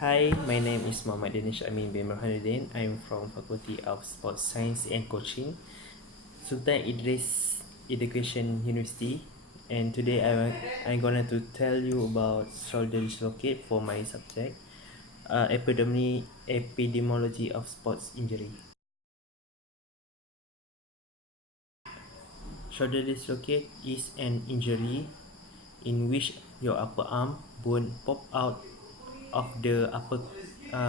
Hi, my name is Muhammad Danish Amin bin Burhanuddin. I'm from Faculty of Sports Science and Coaching, Sultan Idris Education University. And today I'm gonna to tell you about shoulder dislocate for my subject, epidemiology of sports injury. Shoulder dislocate is an injury in which your upper arm bone pop out of the upper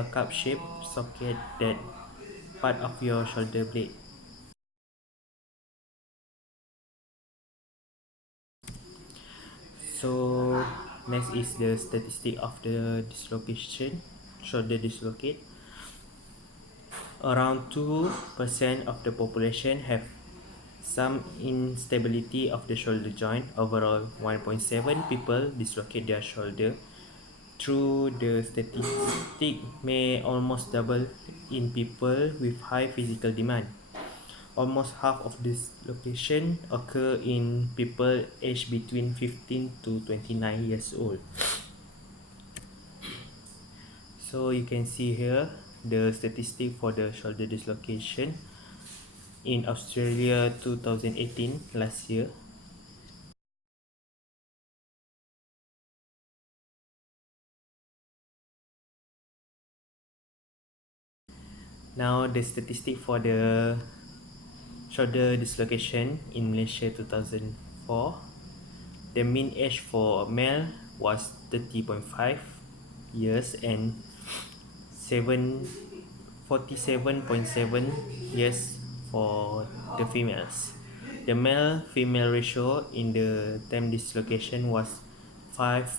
cup shaped socket that part of your shoulder blade. So next is the statistic of the dislocation, shoulder dislocate. Around 2% of the population have some instability of the shoulder joint. Overall, 1.7 people dislocate their shoulder. Through the statistic may almost double in people with high physical demand. Almost half of dislocation occur in people aged between 15 to 29 years old. So you can see here the statistic for the shoulder dislocation in Australia 2018 last year. Now the statistic for the shoulder dislocation in Malaysia 2004. The mean age for male was 30.5 years and 47.7 years for the females. The male female ratio in the time dislocation was 5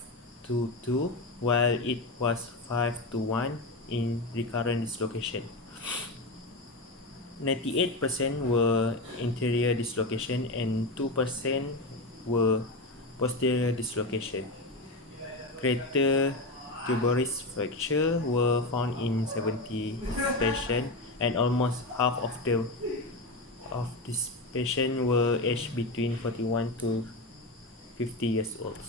to 2, while it was 5 to 1 in recurrent dislocation. 98% were anterior dislocation and 2% were posterior dislocation. Greater tuberous fracture were found in 70 patients, and almost half of these patients were aged between 41 to 50 years old.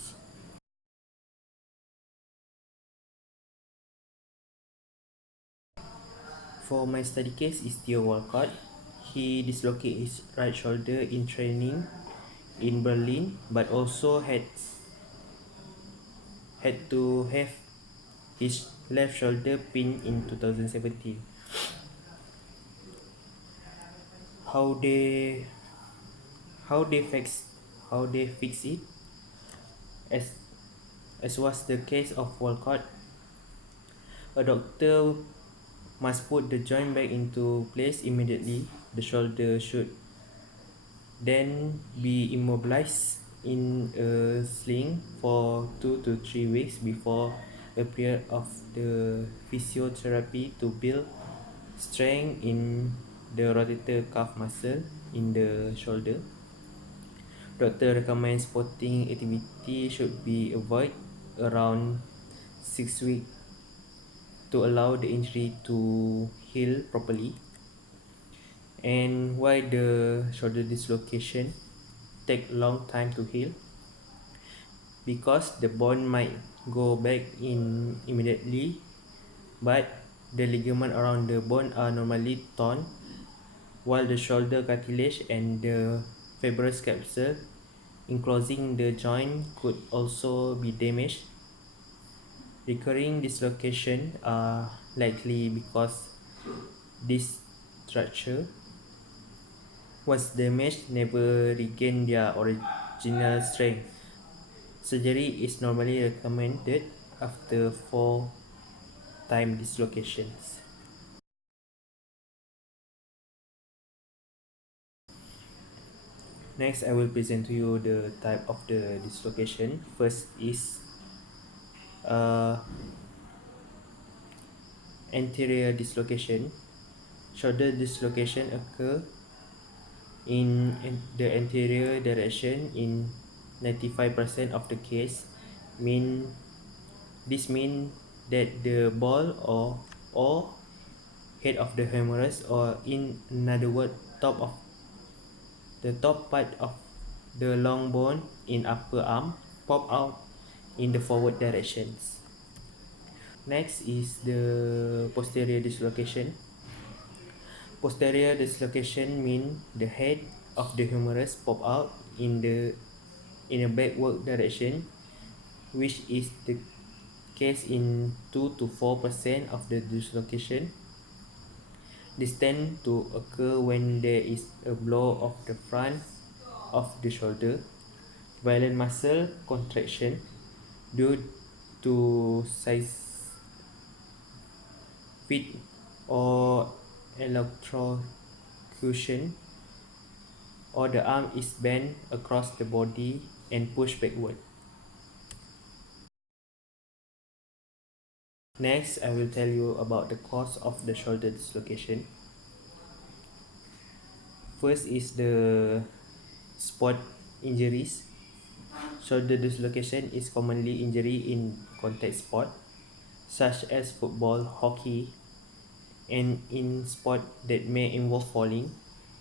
For my study case is Theo Walcott. He dislocated his right shoulder in training in Berlin, but also had to have his left shoulder pinned in 2017. How they how they fix how they fix it, as as was the case of Walcott, a doctor must put the joint back into place immediately. The shoulder should then be immobilized in a sling for 2 to 3 weeks before a period of the physiotherapy to build strength in the rotator cuff muscle in the shoulder. Doctor recommends sporting activity should be avoided around 6 weeks to allow the injury to heal properly. And why the shoulder dislocation take long time to heal? Because the bone might go back in immediately, but the ligament around the bone are normally torn, while the shoulder cartilage and the fibrous capsule enclosing the joint could also be damaged. Recurring dislocation are likely because this structure was damaged never regained their original strength. Surgery is normally recommended after 4 time dislocations. Next, I will present to you the type of the dislocation. First is uh, anterior dislocation. Shoulder dislocation occur in the anterior direction in 95% of the case. This means that the ball or head of the humerus, or in another word, the top part of the long bone in upper arm pop out in the forward directions. Next is the posterior dislocation. Posterior dislocation means the head of the humerus pop out in a backward direction, which is the case in 2 to 4% of the dislocation. This tends to occur when there is a blow of the front of the shoulder, violent muscle contraction due to size fit or electrocution, or the arm is bent across the body and pushed backward. Next, I will tell you about the cause of the shoulder dislocation. First is the sport injuries. Shoulder dislocation is commonly injury in contact sport such as football, hockey, and in sport that may involve falling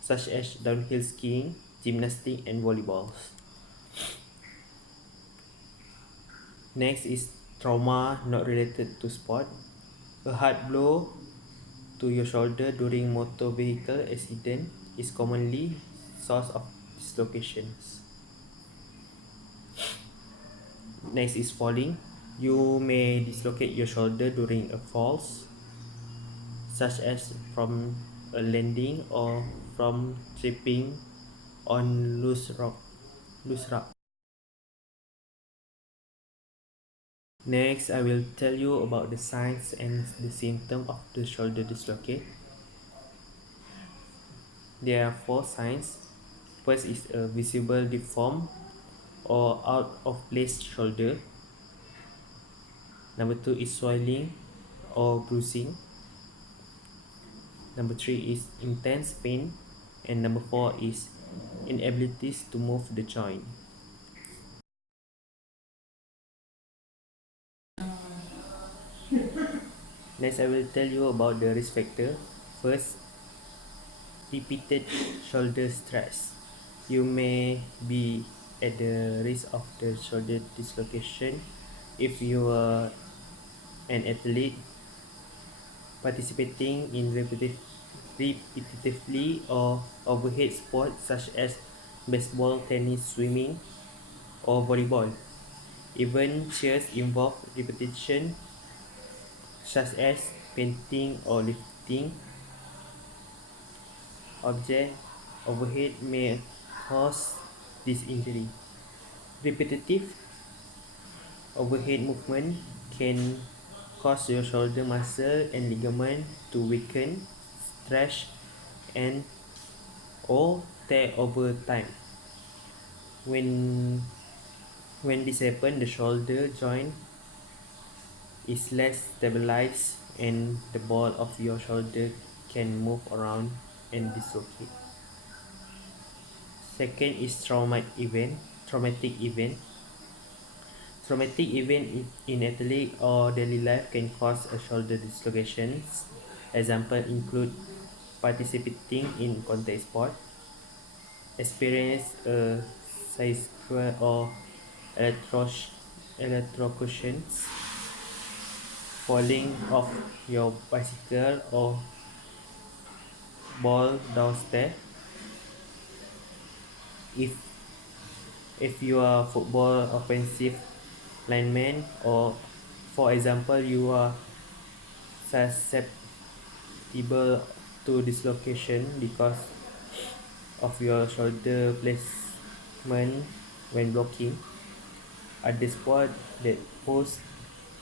such as downhill skiing, gymnastics, and volleyball. Next is trauma not related to sport. A hard blow to your shoulder during motor vehicle accident is commonly source of dislocations. Next is falling. You may dislocate your shoulder during a falls, such as from a landing or from tripping on loose rock. Loose rock. Next, I will tell you about the signs and the symptoms of the shoulder dislocate. There are four signs. First is a visible deform or out of place shoulder. Number two is swelling or bruising. Number three is intense pain. And number four is inabilities to move the joint. Next, I will tell you about the risk factor. First, repeated shoulder stress. You may be at the risk of the shoulder dislocation if you are an athlete participating in repetitively or overhead sports such as baseball, tennis, swimming, or volleyball. Even cheers involve repetition such as painting or lifting object overhead may cause this injury. Repetitive overhead movement can cause your shoulder muscle and ligament to weaken, stretch, and or tear over time. When when this happens, the shoulder joint is less stabilized and the ball of your shoulder can move around and dislocate. Second is traumatic event. Traumatic event in athlete or daily life can cause a shoulder dislocations. Example include participating in contact sport, experience a seismic or electrocutions, falling off your bicycle or ball downstairs. If you are football offensive lineman, or for example you are susceptible to dislocation because of your shoulder placement when blocking. Other sport that pose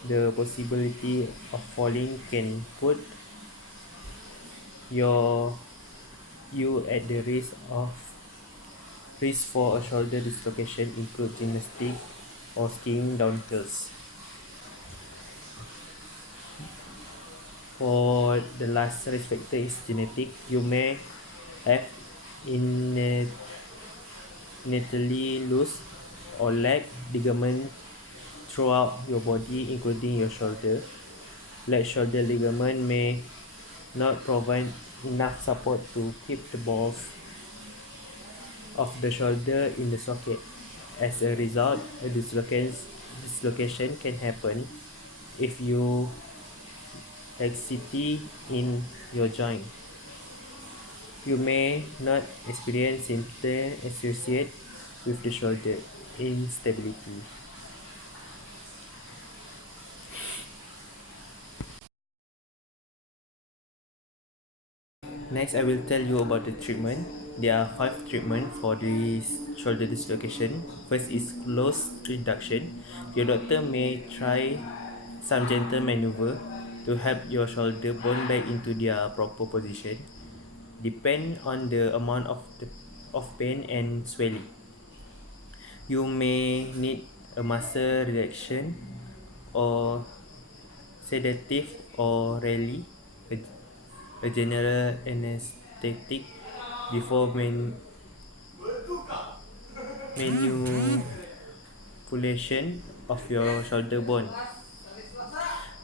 the possibility of falling can put your you at the risk for a shoulder dislocation include gymnastics or skiing downhills. For the last risk factor is genetic. You may have innately loose or lack ligament throughout your body, including your shoulder. Lack shoulder ligament may not provide enough support to keep the balls of the shoulder in the socket. As a result, a dislocation can happen if you laxity in your joint. You may not experience symptoms associated with the shoulder instability. Next, I will tell you about the treatment. There are five treatments for this shoulder dislocation. First is close reduction. Your doctor may try some gentle maneuver to help your shoulder bone back into their proper position. Depend on the amount of pain and swelling. You may need a muscle relaxation or sedative or rally a general anesthetic before manipulation of your shoulder bone.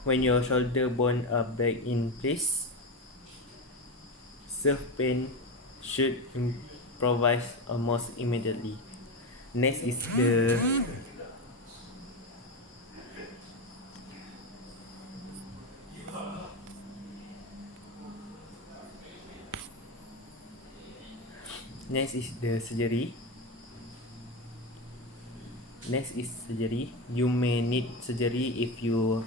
When your shoulder bone are back in place, self pain should improvise almost immediately. Next is the next is the surgery. Next is surgery. You may need surgery if you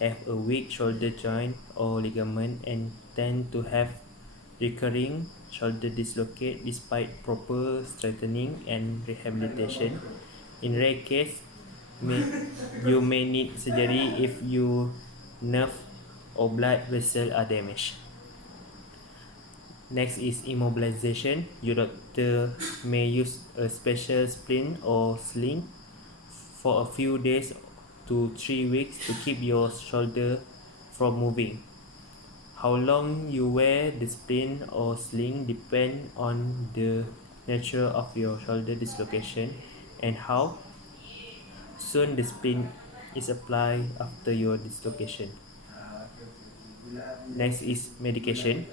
have a weak shoulder joint or ligament and tend to have recurring shoulder dislocate despite proper strengthening and rehabilitation. In rare case, may, you may need surgery if your nerve or blood vessel are damaged. Next is immobilization. Your doctor may use a special splint or sling for a few days to 3 weeks to keep your shoulder from moving. How long you wear the splint or sling depends on the nature of your shoulder dislocation and how soon the splint is applied after your dislocation. Next is medication.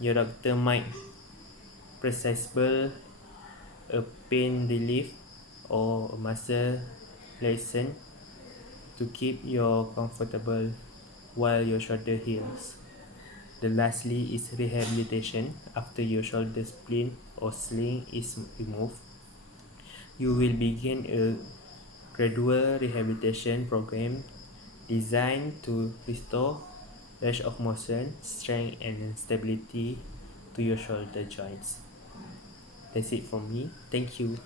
Your doctor might prescribe a pain relief or a muscle relaxant to keep you comfortable while your shoulder heals. The lastly is rehabilitation. After your shoulder splint or sling is removed, you will begin a gradual rehabilitation program designed to restore range of motion, strength, and stability to your shoulder joints. That's it from me. Thank you.